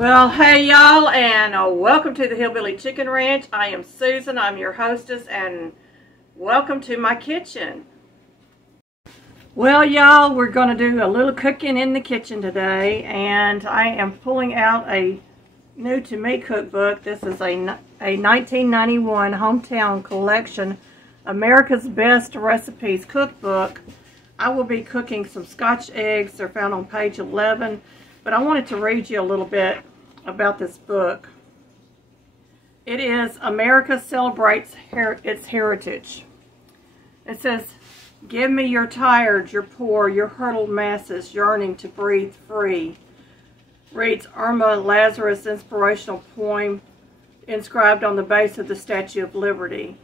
Well, hey y'all, and welcome to the Hillbilly Chicken Ranch. I am Susan, I'm your hostess, and welcome to my kitchen. Well, y'all, we're going to do a little cooking in the kitchen today, and I am pulling out a new to me cookbook. This is a 1991 Hometown Collection, America's Best Recipes cookbook. I will be cooking some Scotch eggs. They're found on page 11. But I wanted to read you a little bit about this book. It is America Celebrates Its Heritage. It says, "Give me your tired, your poor, your hurtled masses yearning to breathe free," reads Irma Lazarus' inspirational poem inscribed on the base of the Statue of Liberty.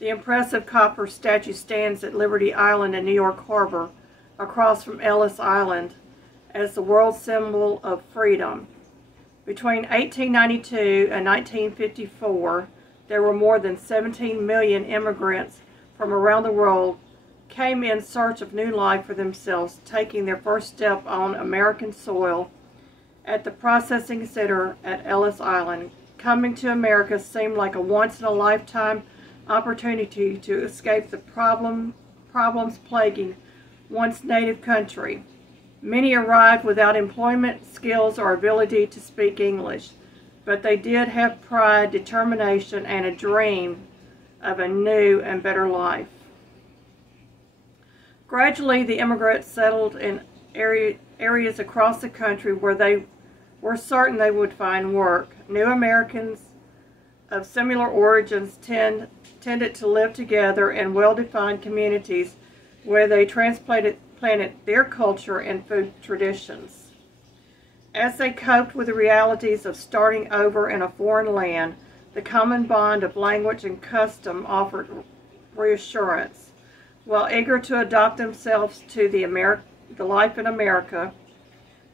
The impressive copper statue stands at Liberty Island in New York Harbor, across from Ellis Island, as the world symbol of freedom. Between 1892 and 1954, there were more than 17 million immigrants from around the world came in search of new life for themselves, taking their first step on American soil at the processing center at Ellis Island. Coming to America seemed like a once-in-a-lifetime opportunity to escape the problems plaguing one's native country. Many arrived without employment, skills, or ability to speak English, but they did have pride, determination, and a dream of a new and better life. Gradually, the immigrants settled in areas across the country where they were certain they would find work. New Americans of similar origins tended to live together in well-defined communities where they transplanted their culture and food traditions. As they coped with the realities of starting over in a foreign land, the common bond of language and custom offered reassurance. While eager to adapt themselves to the life in America,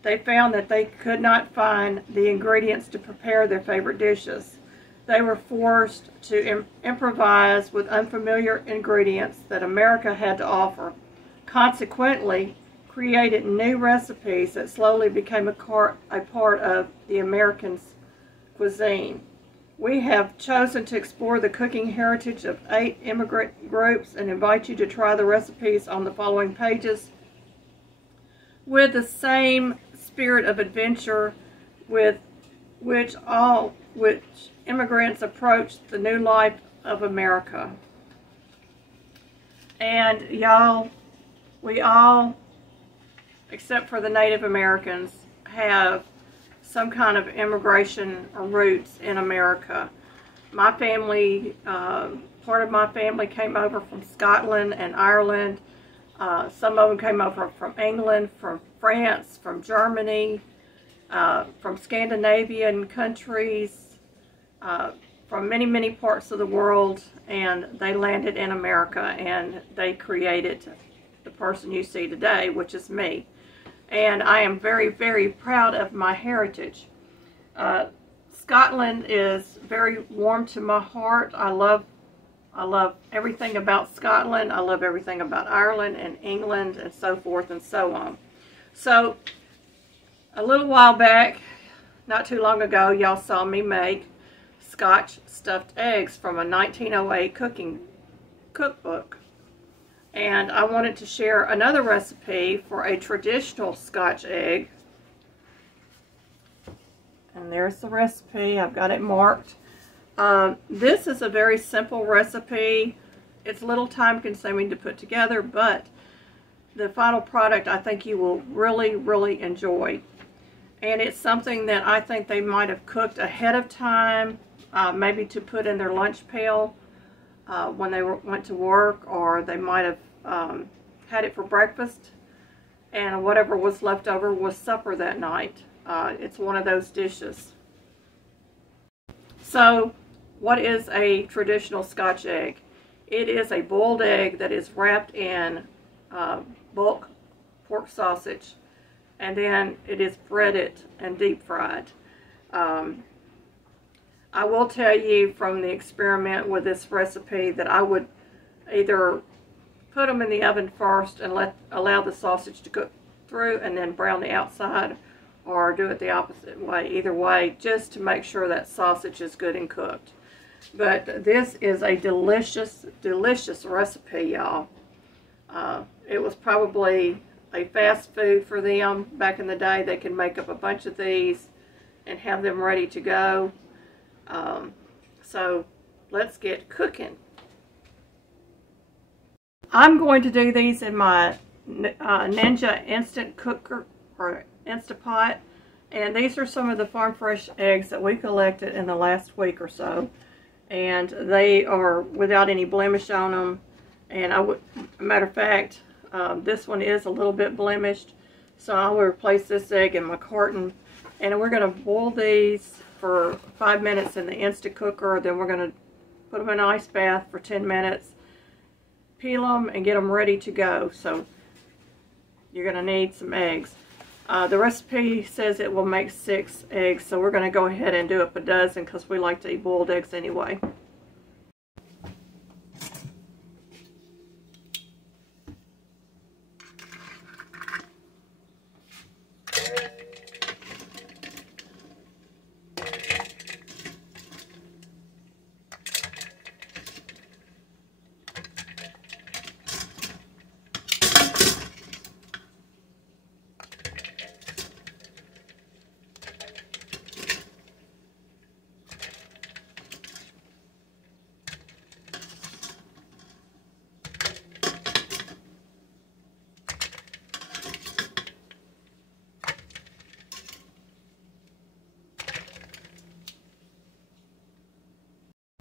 they found that they could not find the ingredients to prepare their favorite dishes. They were forced to improvise with unfamiliar ingredients that America had to offer. Consequently, created new recipes that slowly became a part of the Americans' cuisine. We have chosen to explore the cooking heritage of 8 immigrant groups and invite you to try the recipes on the following pages with the same spirit of adventure with which immigrants approached the new life of America. And y'all, we all, except for the Native Americans, have some kind of immigration roots in America. My family, part of my family came over from Scotland and Ireland. Some of them came over from England, from France, from Germany, from Scandinavian countries, from many, many parts of the world, and they landed in America and they created the person you see today, which is me. And I am very, very proud of my heritage. Scotland is very warm to my heart. I love everything about Scotland. I love everything about Ireland and England and so forth and so on. So a little while back, not too long ago, y'all saw me make Scotch stuffed eggs from a 1908 cooking cookbook. And I wanted to share another recipe for a traditional Scotch egg. And there's the recipe. I've got it marked. This is a very simple recipe. It's a little time consuming to put together, but the final product I think you will really, really enjoy. And it's something that I think they might have cooked ahead of time, maybe to put in their lunch pail when they went to work, or they might have had it for breakfast, and whatever was left over was supper that night. It's one of those dishes. So, what is a traditional Scotch egg? It is a boiled egg that is wrapped in bulk pork sausage, and then it is breaded and deep fried. I will tell you from the experiment with this recipe that I would either put them in the oven first and allow the sausage to cook through and then brown the outside, or do it the opposite way. Either way, just to make sure that sausage is good and cooked. But this is a delicious, delicious recipe, y'all. It was probably a fast food for them back in the day. They could make up a bunch of these and have them ready to go. So let's get cooking. I'm going to do these in my Ninja Instant Cooker or Instapot, and these are some of the farm fresh eggs that we collected in the last week or so, and they are without any blemish on them. And matter of fact, this one is a little bit blemished, so I will replace this egg in my carton, and we're going to boil these for 5 minutes in the Instant Cooker. Then we're going to put them in an ice bath for 10 minutes, peel them, and get them ready to go. So you're going to need some eggs. The recipe says it will make 6 eggs, so we're going to go ahead and do up a dozen because we like to eat boiled eggs anyway.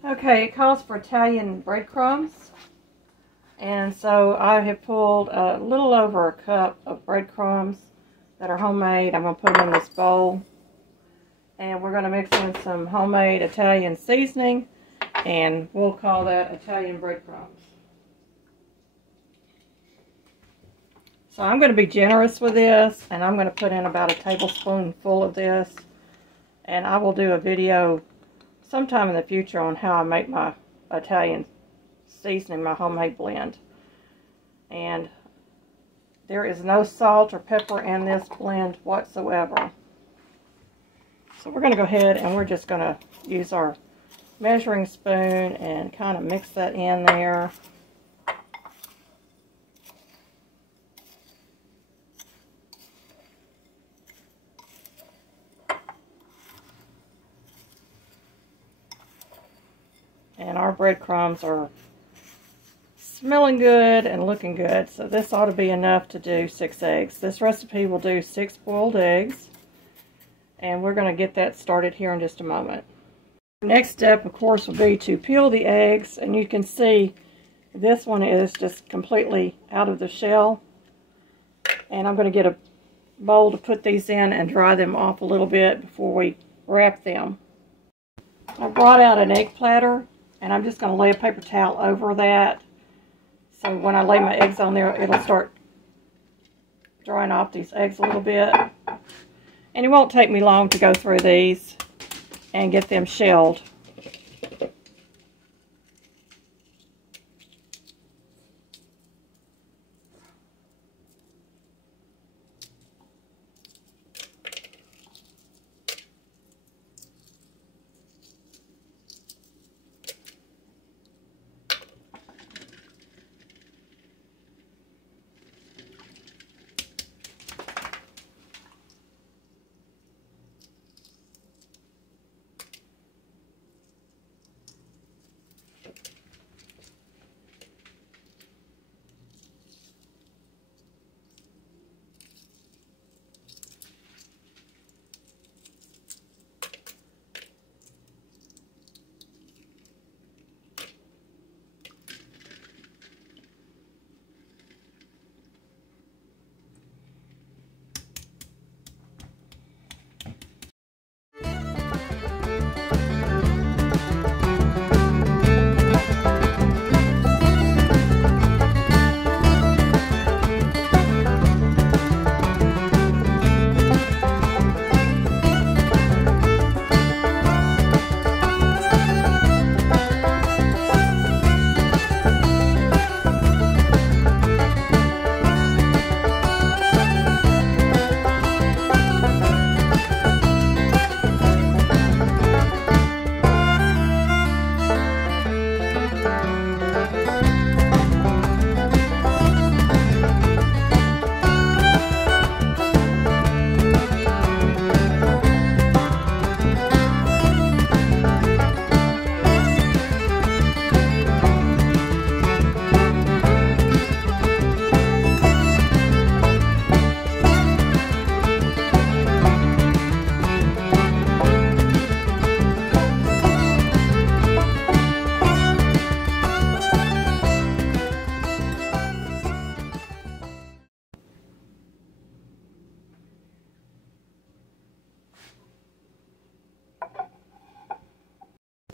Okay, it calls for Italian breadcrumbs, and so I have pulled a little over a cup of breadcrumbs that are homemade. I'm going to put them in this bowl, and we're going to mix in some homemade Italian seasoning, and we'll call that Italian breadcrumbs. So I'm going to be generous with this, and I'm going to put in about a tablespoonful of this, and I will do a video sometime in the future on how I make my Italian seasoning, my homemade blend. And there is no salt or pepper in this blend whatsoever. So we're going to go ahead and we're just going to use our measuring spoon and kind of mix that in there. And our breadcrumbs are smelling good and looking good, so this ought to be enough to do 6 eggs. This recipe will do 6 boiled eggs, and we're going to get that started here in just a moment. Next step, of course, will be to peel the eggs, and you can see this one is just completely out of the shell. And I'm going to get a bowl to put these in and dry them off a little bit before we wrap them. I brought out an egg platter, and I'm just going to lay a paper towel over that. So when I lay my eggs on there, it'll start drying off these eggs a little bit. And it won't take me long to go through these and get them shelled.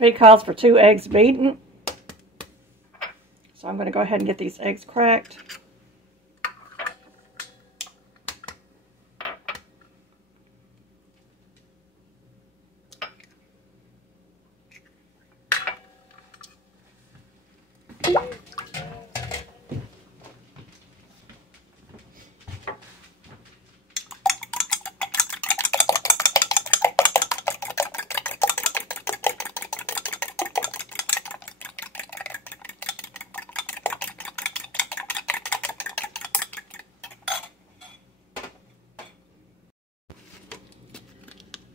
recipe calls for 2 eggs beaten. So I'm going to go ahead and get these eggs cracked.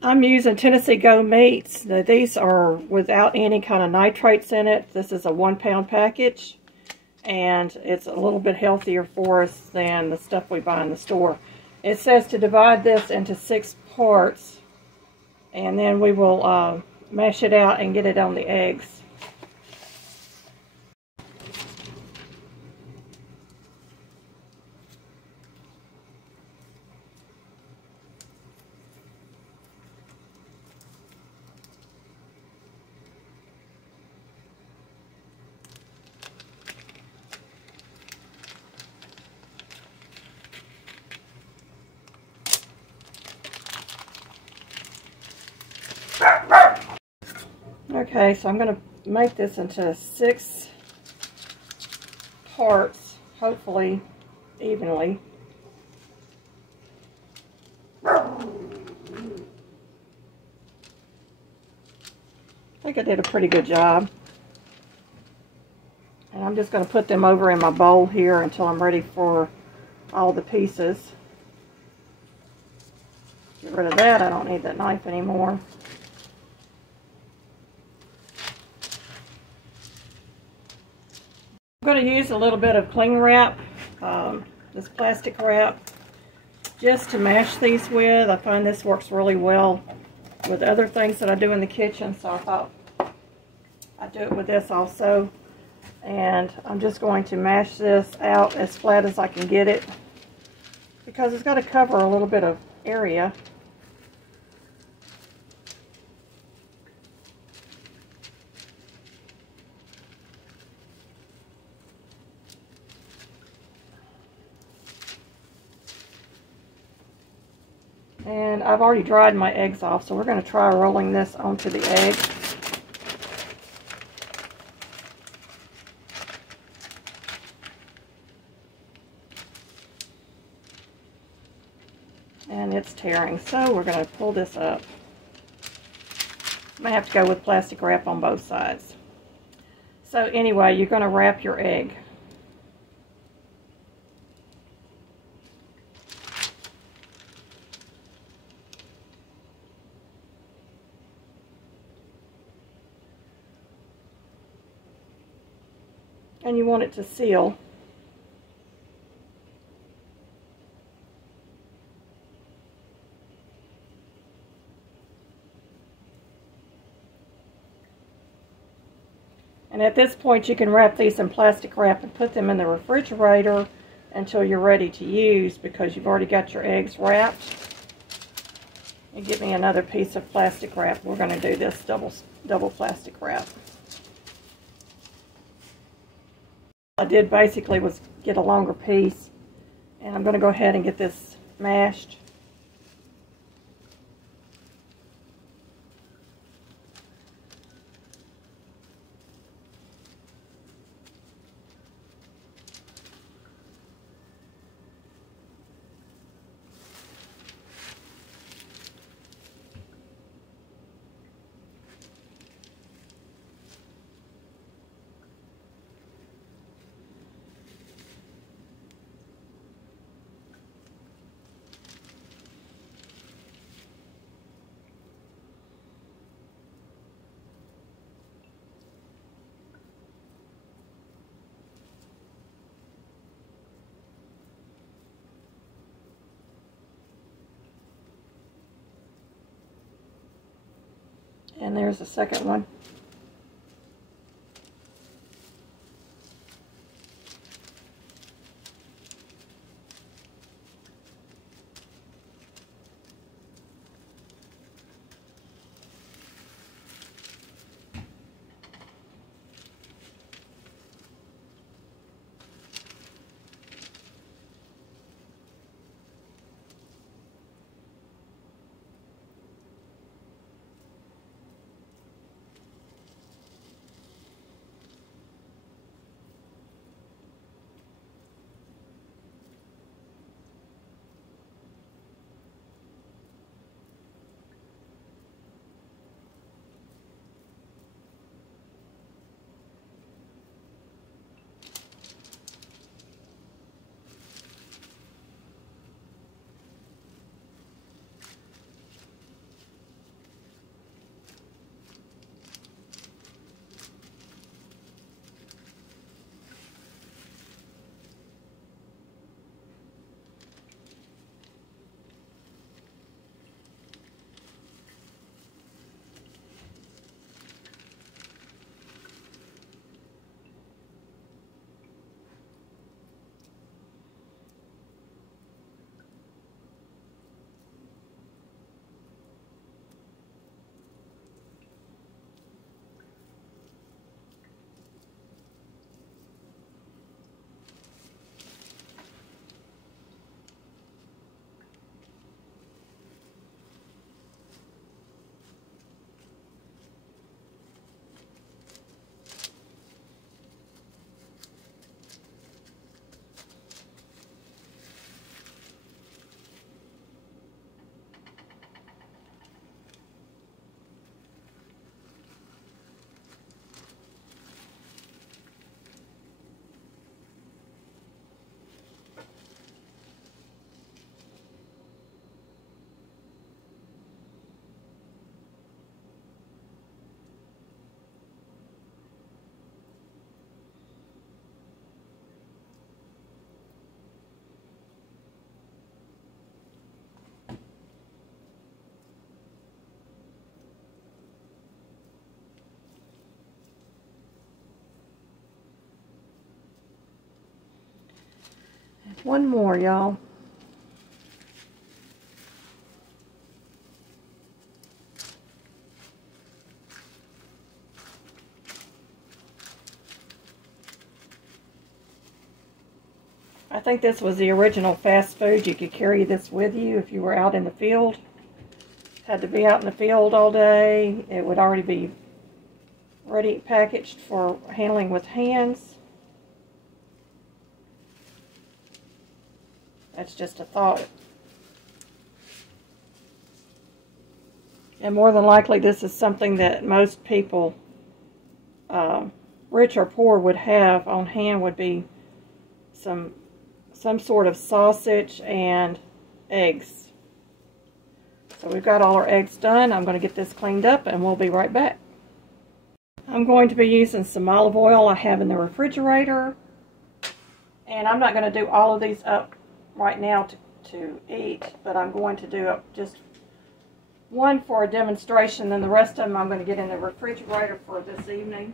I'm using Tennessee Go meats. Now, these are without any kind of nitrates in it. This is a 1-pound package, and it's a little bit healthier for us than the stuff we buy in the store. It says to divide this into 6 parts, and then we will mash it out and get it on the eggs. Okay, so I'm going to make this into 6 parts, hopefully evenly. I think I did a pretty good job. And I'm just going to put them over in my bowl here until I'm ready for all the pieces. Get rid of that. I don't need that knife anymore. I'm going to use a little bit of cling wrap, this plastic wrap, just to mash these with. I find this works really well with other things that I do in the kitchen, so I thought I'd do it with this also. And I'm just going to mash this out as flat as I can get it, because it's got to cover a little bit of area. And I've already dried my eggs off, so we're going to try rolling this onto the egg. And it's tearing, so we're going to pull this up. I may have to go with plastic wrap on both sides. So anyway, you're going to wrap your egg. And you want it to seal. And at this point you can wrap these in plastic wrap and put them in the refrigerator until you're ready to use, because you've already got your eggs wrapped. And get me another piece of plastic wrap. We're going to do this double plastic wrap. I did basically was get a longer piece, and I'm going to go ahead and get this mashed. And there's the second one. One more, y'all. I think this was the original fast food. You could carry this with you if you were out in the field. Had to be out in the field all day. It would already be ready packaged for handling with hands. That's just a thought. And more than likely this is something that most people, rich or poor, would have on hand, would be some sort of sausage and eggs. So we've got all our eggs done. I'm going to get this cleaned up and we'll be right back. I'm going to be using some olive oil I have in the refrigerator. And I'm not going to do all of these up right now to eat, but I'm going to do just one for a demonstration, then the rest of them I'm going to get in the refrigerator for this evening.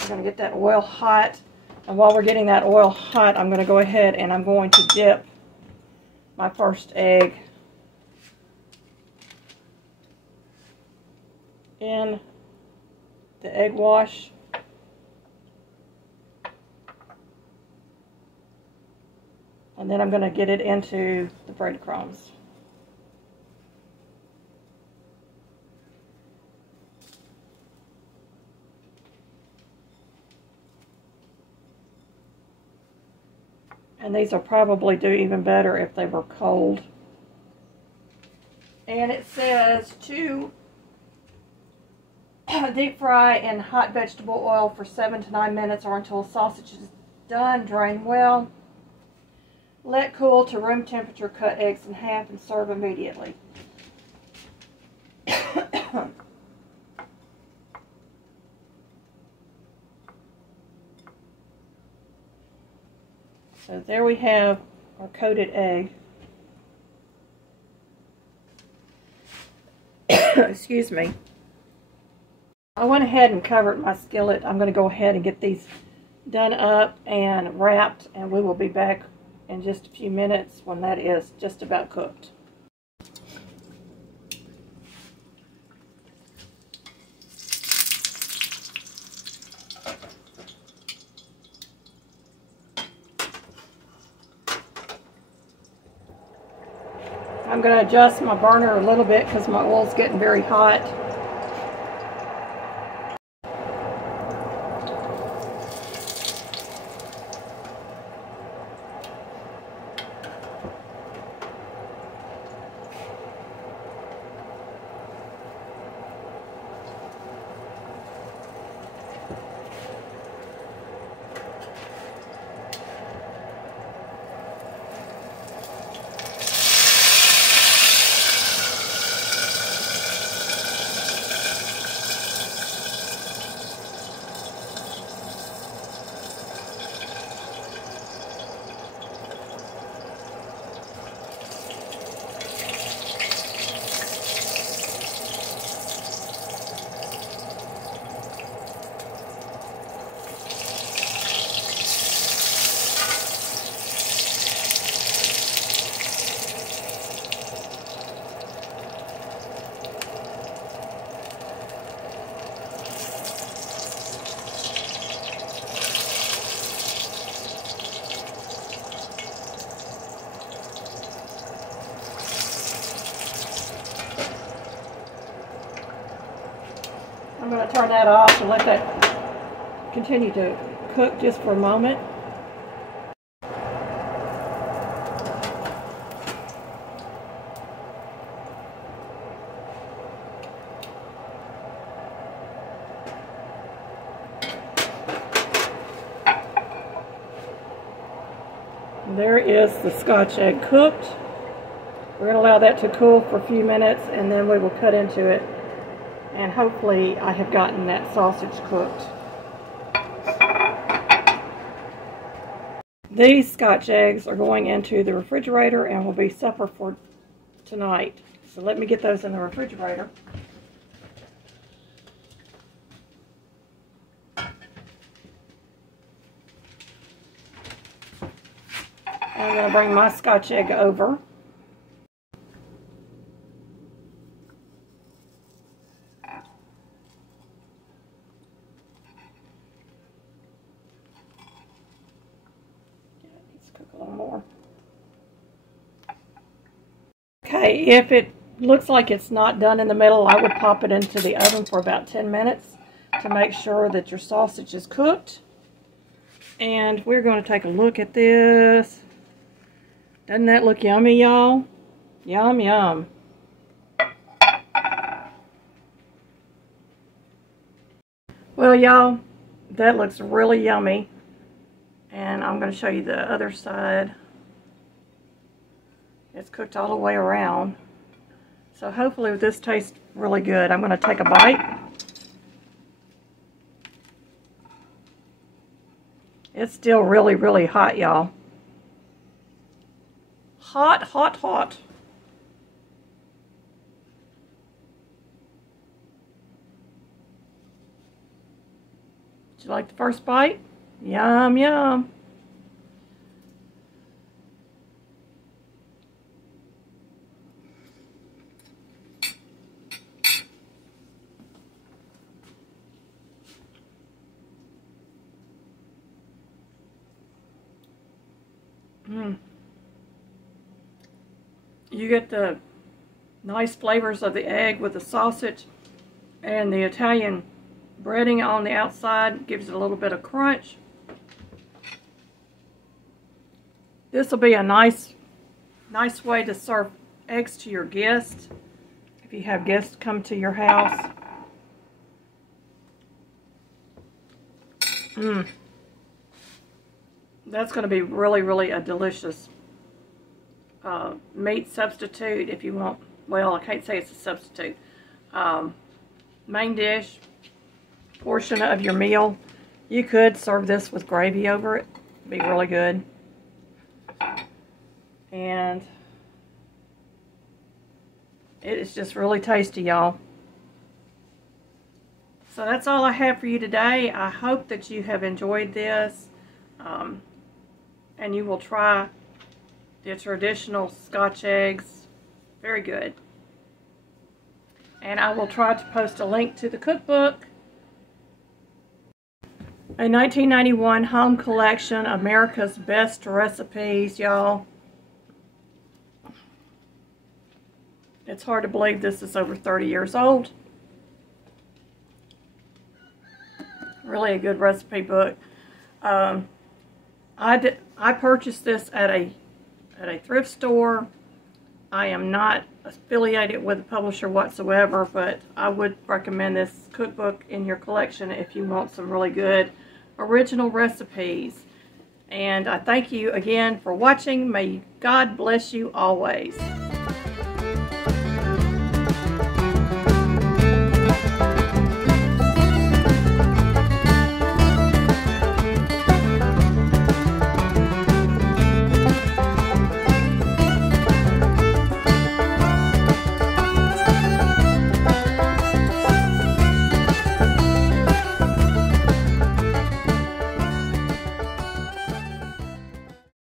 I'm going to get that oil hot, and while we're getting that oil hot, I'm going to go ahead and I'm going to dip my first egg in the egg wash. And then I'm going to get it into the breadcrumbs. And these will probably do even better if they were cold. And it says to deep fry in hot vegetable oil for 7 to 9 minutes or until sausage is done. Drain well. Let cool to room temperature. Cut eggs in half and serve immediately. So there we have our coated egg. Excuse me. I went ahead and covered my skillet. I'm going to go ahead and get these done up and wrapped, and we will be back in just a few minutes when that is just about cooked. I'm going to adjust my burner a little bit because my oil's getting very hot. I'm going to turn that off and let that continue to cook just for a moment. There is the Scotch egg cooked. We're going to allow that to cool for a few minutes and then we will cut into it. And hopefully I have gotten that sausage cooked. These Scotch eggs are going into the refrigerator and will be supper for tonight. So let me get those in the refrigerator. I'm going to bring my Scotch egg over. Let's cook a little more. Okay, if it looks like it's not done in the middle, I would pop it into the oven for about 10 minutes to make sure that your sausage is cooked. And we're going to take a look at this. Doesn't that look yummy, y'all? Yum, yum. Well, y'all, that looks really yummy. And I'm going to show you the other side. It's cooked all the way around. So hopefully this tastes really good. I'm going to take a bite. It's still really, really hot, y'all. Hot, hot, hot. Did you like the first bite? Yum, yum. You get the nice flavors of the egg with the sausage, and the Italian breading on the outside gives it a little bit of crunch. This will be a nice way to serve eggs to your guests if you have guests come to your house. That's going to be really, really a delicious meat substitute if you want. Well, I can't say it's a substitute. Main dish, portion of your meal. You could serve this with gravy over it. It'd be really good. And it is just really tasty, y'all. So that's all I have for you today. I hope that you have enjoyed this. And you will try the traditional Scotch eggs. Very good. And I will try to post a link to the cookbook. A 1991 home collection, America's Best Recipes, y'all. It's hard to believe this is over 30 years old. Really a good recipe book. I purchased this at a thrift store. I am not affiliated with a publisher whatsoever, but I would recommend this cookbook in your collection if you want some really good original recipes. And I thank you again for watching. May God bless you always.